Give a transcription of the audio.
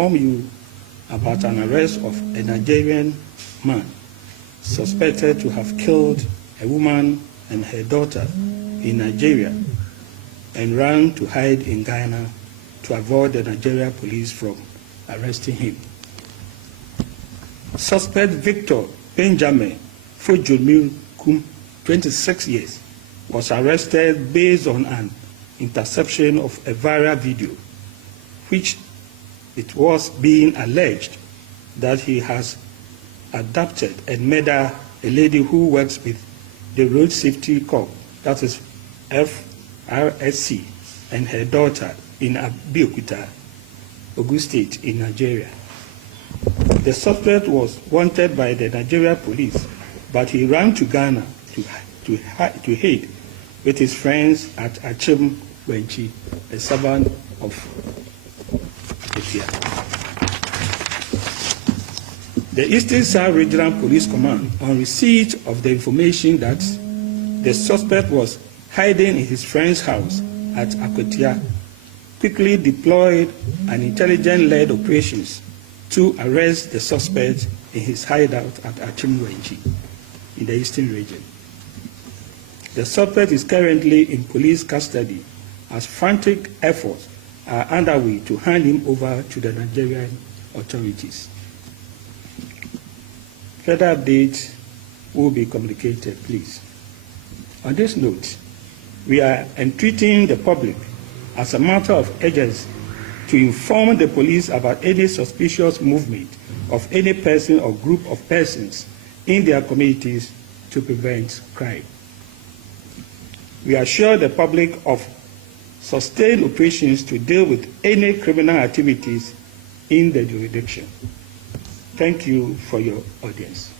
inform you about an arrest of a Nigerian man suspected to have killed a woman and her daughter in Nigeria and ran to hide in Ghana to avoid the Nigerian police from arresting him. Suspect Victor Benjamin Fajemirokun, 26 years, was arrested based on an interception of a viral video, which it was being alleged that he has abducted and murdered a lady who works with the Road Safety Corps, that is Frsc, and her daughter in Abeokuta, Ogun State in Nigeria. The suspect was wanted by the Nigeria police, but he ran to Ghana to hide with his friends at Achim Wenchi, a suburb of Ethiopia. The Eastern South Regional Police Command, on receipt of the information that the suspect was hiding in his friend's house at Akotia, quickly deployed an intelligence-led operations to arrest the suspect in his hideout at Achim Wenchi in the Eastern region. The suspect is currently in police custody as frantic efforts are underway to hand him over to the Nigerian authorities. Further updates will be communicated, please. On this note, we are entreating the public as a matter of urgency to inform the police about any suspicious movement of any person or group of persons in their communities to prevent crime. We assure the public of sustained operations to deal with any criminal activities in the jurisdiction. Thank you for your audience.